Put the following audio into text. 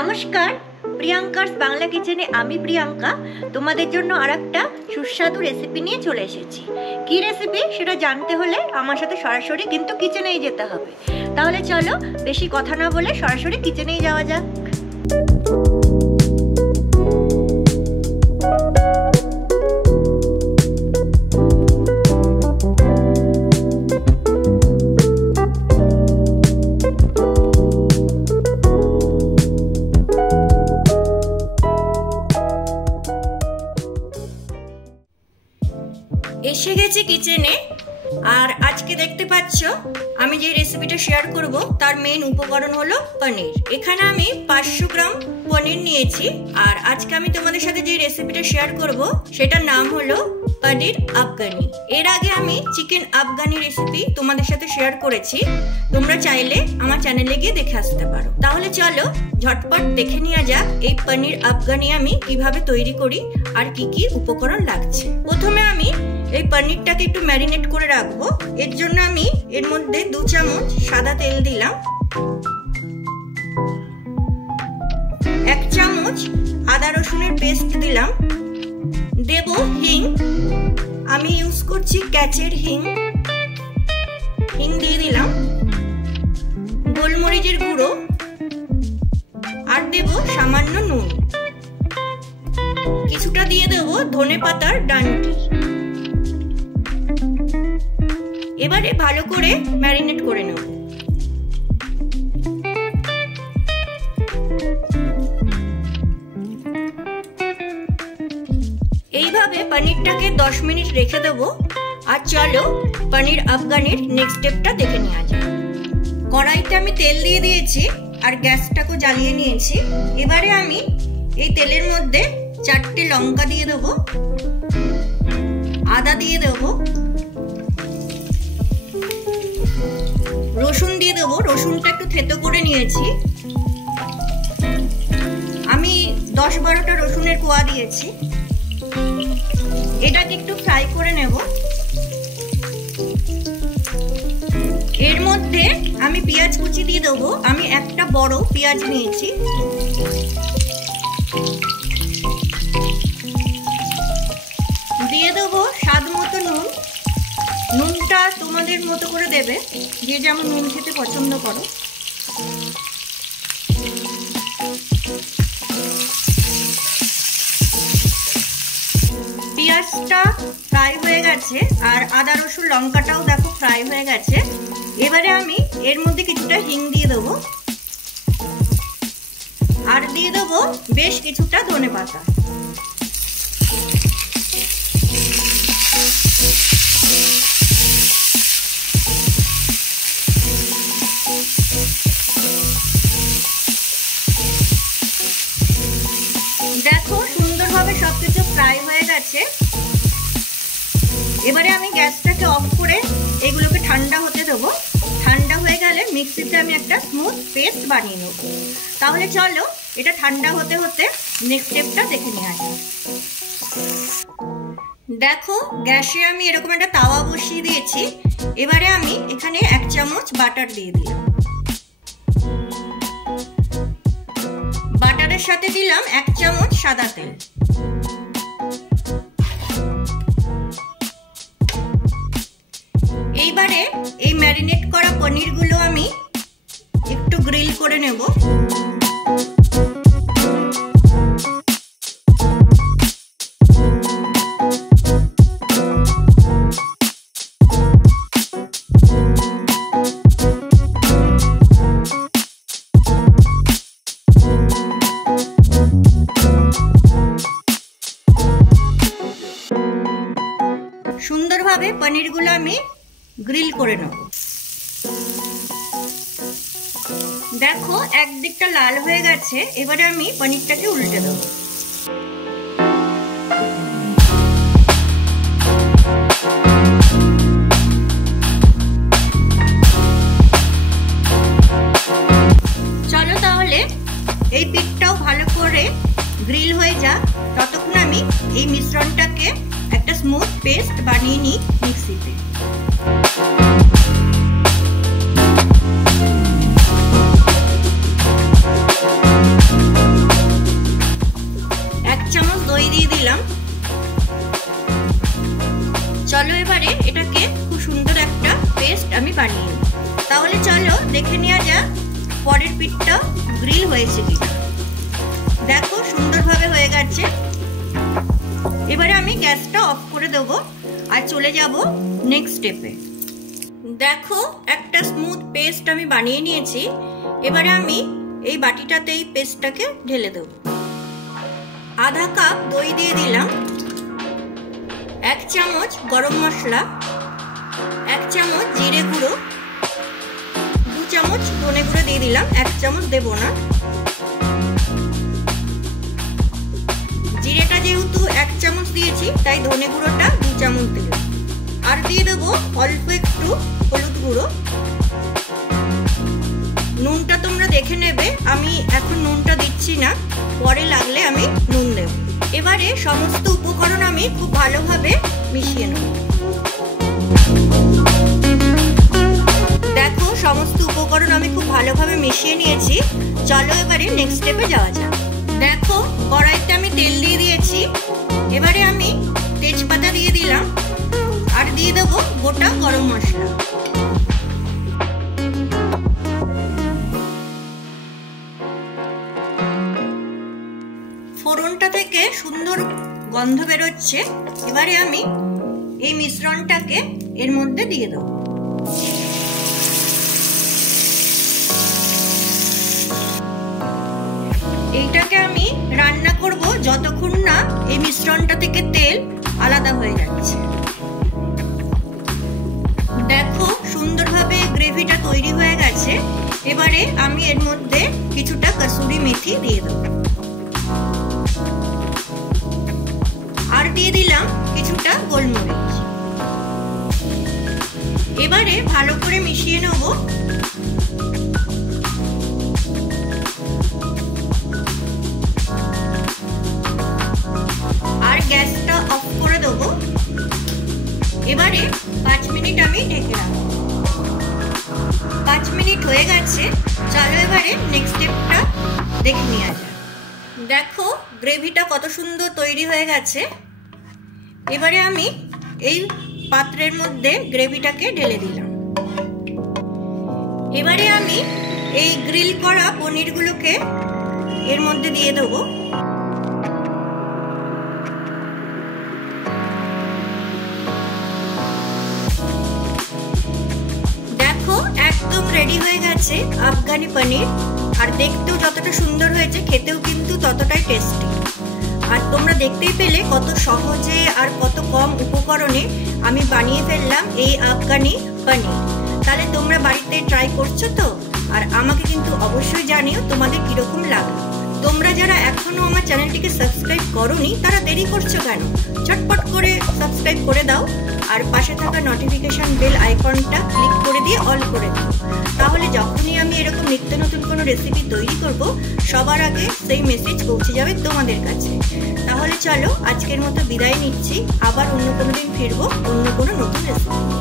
নমস্কার, প্রিয়াঙ্কাস বাংলা কিচেনে আমি প্রিয়াঙ্কা তোমাদের জন্য আরেকটা সুস্বাদু রেসিপি নিয়ে চলে এসেছি। কি রেসিপি সেটা জানতে হলে আমার সাথে সরাসরি কিন্তু কিচেনেই যেতে হবে। তাহলে চলো বেশি কথা না বলে সরাসরি কিচেনেই যাওয়া যাক। এসে গেছি কিচেনে। আর আজকে দেখতে পাচ্ছ আমি যে রেসিপিটা শেয়ার করব তার মেইন উপকরণ হলো পনির। এখানে আমি 500 গ্রাম পনির নিয়েছি। আর আজকে আমি তোমাদের সাথে যে রেসিপিটা শেয়ার করব সেটার নাম হলো পনির আফগানি। এর আগে আমি চিকেন আফগানি রেসিপি তোমাদের সাথে শেয়ার করেছি, তোমরা চাইলে আমার চ্যানেলে গিয়ে দেখে আসতে পারো। তাহলে চলো ঝটপট দেখে নেওয়া যাক এই পনির আফগানি আমি কিভাবে তৈরি করি আর কি কি উপকরণ লাগছে। প্রথমে আমি এই পনিরটাকে একটু ম্যারিনেট করে রাখবো। এর জন্য আমি এর মধ্যে 2 চামচ সাদা তেল দিলাম, 1 চামচ আদা রসুনের পেস্ট দিলাম, দেব হিং। আমি ইউজ করছি ক্যাচের হিং দিয়ে দিলাম, গোলমরিচের গুঁড়ো আর দেব সামান্য নুন। কিছুটা দিয়ে দেব ধনেপাতার ডাঁটি। এবারে ভালো করে ম্যারিনেট করে নেব। এইভাবে পনিরটাকে 10 মিনিট রেখে দেবো। আর চলো পনির আফগানির নেক্সট স্টেপটা দেখে নেওয়া যায়। কড়াইতে আমি তেল দিয়ে দিয়েছি আর গ্যাসটাকে জ্বালিয়ে নিয়েছি। এবারে আমি এই তেলের মধ্যে 4টে লঙ্কা দিয়ে দেবো, আদা দিয়ে দেবো, রসুন দিয়ে দেবো। রসুনটা একটু থেতো করে নিয়েছি। আমি 10-12টা রসুনের কোয়া দিয়েছি। এটাকে একটু ফ্রাই করে নেব। এর মধ্যে আমি পেঁয়াজ কুচি দিয়ে দেবো। আমি একটা বড় পেঁয়াজ নিয়েছি। দিয়ে দেবো স্বাদ মতো নুন। নুনটা তোমাদের মতো করে দেবে, যে যেমন নুন খেতে পছন্দ করো। পেঁয়াজটা ফ্রাই হয়ে গেছে আর আদা রসুন লঙ্কাটাও দেখো ফ্রাই হয়ে গেছে। এবারে আমি এর মধ্যে কিছুটা হিং দিয়ে দেবো আর দিয়ে দেবো বেশ কিছুটা ধনেপাতা। দেখো সুন্দরভাবে সবকিছু ফ্রাই হয়ে গেছে। এবারে আমি গ্যাসটাকে অফ করে এগুলোকে ঠান্ডা হতে দেবো। ঠান্ডা হয়ে গেলে মিক্সিতে আমি একটা স্মুথ পেস্ট বানিয়ে নেব। তাহলে চলো এটা ঠান্ডা হতে হতে নেক্সট স্টেপটা দেখে নেওয়া যায়। দেখো গ্যাসে আমি এরকম একটা তাওয়া বসিয়ে দিয়েছি। এবারে আমি এখানে 1 চামচ বাটার দিয়ে দিলাম। বাটারের সাথে দিলাম 1 চামচ সাদা তেল। এইবারে এই ম্যারিনেট করা পনিরগুলো আমি একটু গ্রিল করে নেব। সুন্দরভাবে পনিরগুলো আমি গ্রিল করে নেব। দেখো একদিকটা লাল হয়ে গেছে। এবারে আমি পনিরটাকে উল্টে দেব। চলো তাহলে এই পিঠটাও ভালো করে গ্রিল হয়ে যাক। ততক্ষণ আমি এই মিশ্রণটাকে একটা স্মুথ পেস্ট বানিয়ে নিই মিক্সিতে। পনিরটা গ্রিল হয়েছে কিনা। দেখো সুন্দরভাবে হয়ে গেছে। এবারে আমি গ্যাসটা অফ করে দেবো আর চলে যাব নেক্সট স্টেপে। দেখো একটা স্মুথ পেস্ট আমি বানিয়ে নিয়েছি। এবারে আমি এই বাটিটাতে এই পেস্টটাকে ঢেলে দেবো। আধা কাপ দই দিয়ে দিলাম, 1 চামচ গরম মশলা, 1 চামচ জিরে গুঁড়ো, 2 চামচ ধনে গুঁড়ো দিয়ে দিলাম, 1 চামচ দেবো না। জিরেটা যেহেতু 1 চামচ দিয়েছি তাই ধনে গুঁড়োটা 2 চামচ দিলাম। আর দিয়ে দেবো অল্প একটু হলুদ গুঁড়ো। নুনটা তোমরা দেখে নেবে, আমি এখন নুনটা দিচ্ছি না, পরে লাগলে আমি নুন দেব। এবারে সমস্ত উপকরণ আমি খুব ভালোভাবে মিশিয়ে নেব। দেখো সমস্ত উপকরণ আমি খুব ভালোভাবে মিশিয়ে নিয়েছি। চলো এবারে নেক্সট স্টেপে যাওয়া যাক। দেখো কড়াইতে আমি তেল দিয়ে দিয়েছি। এবারে আমি তেজপাতা দিয়ে দিলাম আর দিয়ে দেবো গোটা গরম মশলা। ফোড়নটা থেকে সুন্দর গন্ধ বেরোচ্ছে। এবারে আমি এই মিশ্রণটাকে এর মধ্যে দিয়ে দেবো। এইটাকে আমি রান্না করব যতক্ষণ না এই মিশ্রণটা থেকে তেল আলাদা হয়ে যাচ্ছে। দেখো সুন্দরভাবে গ্রেভিটা তৈরি হয়ে গেছে। এবারে আমি এর মধ্যে কিছুটা কসুরি মেথি দিয়ে দেবো আর দিয়ে দিলাম কিছুটা গোলমরিচ। এবারে ভালো করে মিশিয়ে নেব। আর গ্যাসটা অফ করে দেবো। এবারে 5 মিনিট আমি ঢেকে রাখবো। 5 মিনিট হয়ে গেছে। চলো এবারে নেক্সট স্টেপটা দেখে নেওয়া যাক। দেখো গ্রেভিটা কত সুন্দর তৈরি হয়ে গেছে। এবারে আমি এই পাত্রের মধ্যে গ্রেভিটাকে ঢেলে দিলাম। এবারে আমি এই গ্রিল করা পনিরগুলোকে এর মধ্যে দিয়ে দেবো। দেখো একদম রেডি হয়ে গেছে আফগানি পনির। আর দেখতেও যতটা সুন্দর হয়েছে খেতেও কিন্তু ততটাই টেস্টি। আর তোমরা দেখতেই পেলে কত সহজে আর কত কম উপকরণে আমি বানিয়ে ফেললাম এই আফগানি পনির। তাহলে তোমরা বাড়িতে ট্রাই করছো তো? আর আমাকে কিন্তু অবশ্যই জানিও তোমাদের কিরকম লাগলো। তোমরা যারা এখনো আমার চ্যানেলটিকে সাবস্ক্রাইব করোনি তারা দেরি করছো কেন? চটপট করে সাবস্ক্রাইব করে দাও আর পাশে থাকা নোটিফিকেশন বেল আইকনটা ক্লিক করে দিয়ে অল করে দিও। তাহলে যখনই আমি এরকম নিত্য নতুন কোনো রেসিপি তৈরি করব সবার আগে সেই মেসেজ পৌঁছে যাবে তোমাদের কাছে। তাহলে চলো আজকের মতো বিদায় নিচ্ছি। আবার অন্য কোনো দিন ফিরবো অন্য কোনো নতুন রেসিপি।